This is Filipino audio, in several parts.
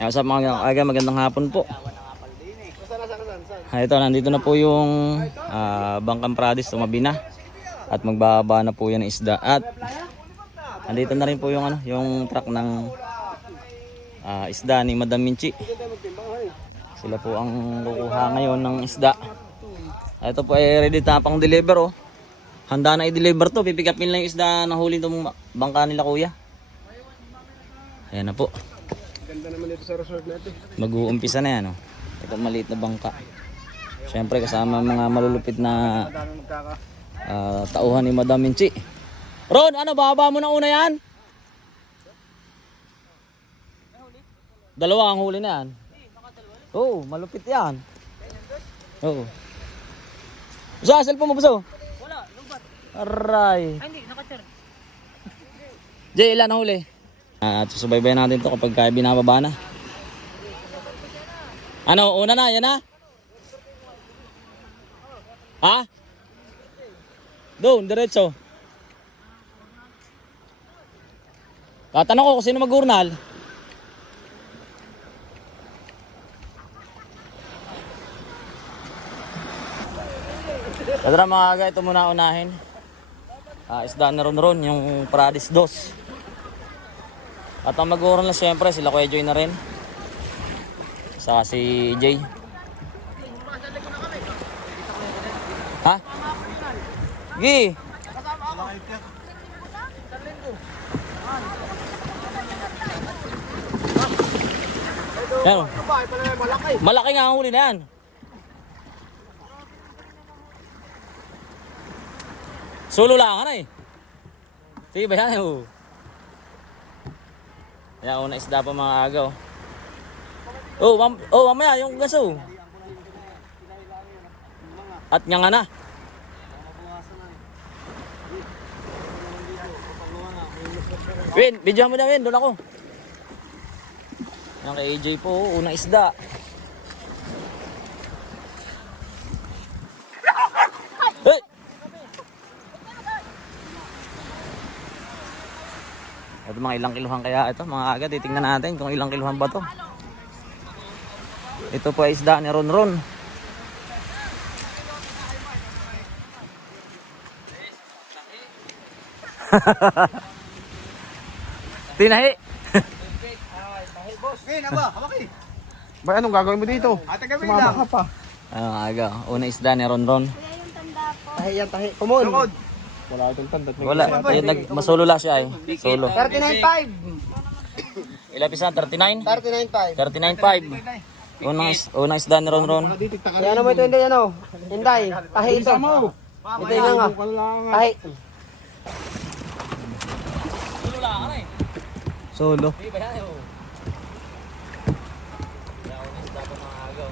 Ayun sa mga aga, magandang hapon po. Ito, nandito na po yung Bangkang Pradis, tumabi na. At magbababa na po yan ng isda. At nandito na rin po yung, yung truck ng isda ni Madam Minchi. Sila po ang kukuha ngayon ng isda. Ito po ay ready na pang deliver oh. Handa na i-deliver to. Pipick upin lang yung isda na huli itong bangka nila kuya. Ayan na po. Ganda naman ito sa resort natin. Mag-uumpisa na yan oh. Ito maliit na bangka. Siyempre kasama mga malulupit na tauhan ni Madam Minchi. Ron, ano, bababa mo na una yan? Dalawa ang huli na yan. Oo, malupit yan. Oo. Buso, cellphone mo buso? Wala, lubat. Aray. Ay, hindi, naka-char. Jay, ilan ang huli? At susubaybayan natin ito kapag kaya binababa na. Ano, una na, yan na? Ha? Doon, diretso. Tatanong ko kung sino mag-urnal. Tara mga aga, ito muna unahin. Isda na ron yung Pradis 2. At ang mag-urnal siyempre, sila Kuya Joy na rin. Saka si Jay. Ha? Gi. Yan. Malaki nga ang huli na yan. Solo lang ka na eh. Sige ba yan eh. Yan, una isda pa mga agaw. Mamaya yung gaso. At nga na. Win, video mo na Win, doon ako. Yan kay AJ po, unang isda. Hey! Ito mga ilang kiluhan kaya ito, mga aga, titingnan natin kung ilang kiluhan ba to. Ito po ay isda ni Ron. Tinahi. Win, aba, hawaki. Ba, anong gagawin mo dito? Sumama ka pa. Aga, una isda ni Ron. Tahi yan, tahi. Kumon. Sukod. Wala itong tanda. Wala, masulula siya eh. Solo. 39.5. Ilang pisa? 39? 39.5. 39.5. Unang isda ni Ron. Yan mo ito, Inday, ano? Inday, tahi ito. Ito yung nga. Tahi. Sulula ka na eh. Solo. Di ba yan eh. Unang isda pa mga agaw.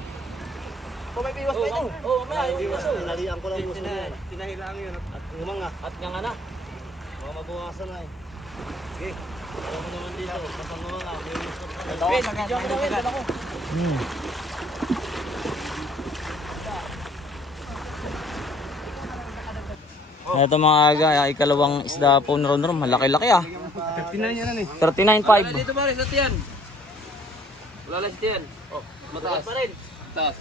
Kung may biwas pa ito. Mamaya yung kaso. Tinalian ko lang mo. Tinahi lang yun. At umanga. At nga na. Mga mabukasan na eh. Sige. Alam mo naman dito. Kapag umanga. Ito, video ko na Win, doon ako. Ito mga aga, ikalawang isda po ni Ron. Malaki-laki ah. 39 yan eh. 39.5. Dito ba rin sa tiyan? Wala lang sa tiyan. Oh, mataas pa rin. Mataas.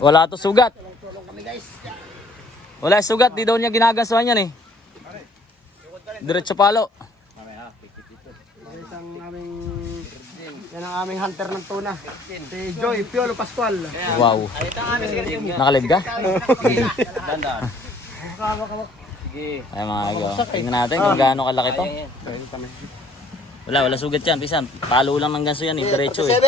Wala to sugat. Wala sugat, di daw niya ginagasuhan yan eh. Diretso palo. Yan ang aming hunter ng tuna. Si Joy Piolo Pascual. Wow. Nakalive ka? Dandan. Sige. Ay mga aga. Tingnan natin kung gaano kalaki to. Wala sugat yan. Pisan, palo lang ng ganso yan eh. Diretso eh.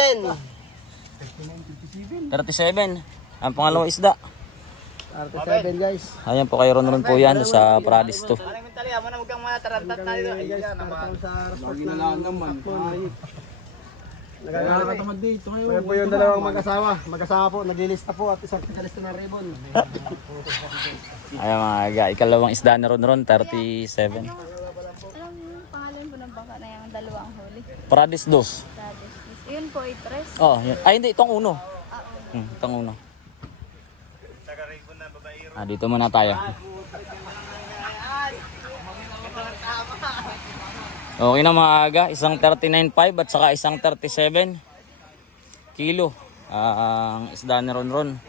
37. Ang pangalawang isda. 37 guys. Ayan po kay Ron po yan sa Pradis 2. Nagkakatamad dito ngayon. Mayroon po yung dalawang mag-asawa. Mag-asawa po, naglilista po at isang tagalista ng ribbon. Ayan mga aga. Ikalawang isda ni Ron 37. Alam mo yung pangalan po ng bangka na yung dalawang huli? Pradis 2. Yun po, itres. Oh, yun. Ay hindi, itong uno. Itong uno. Dito muna tayo. Okay na mga aga, isang 39.5 at saka isang 37. kilo ang isda ni Ronron.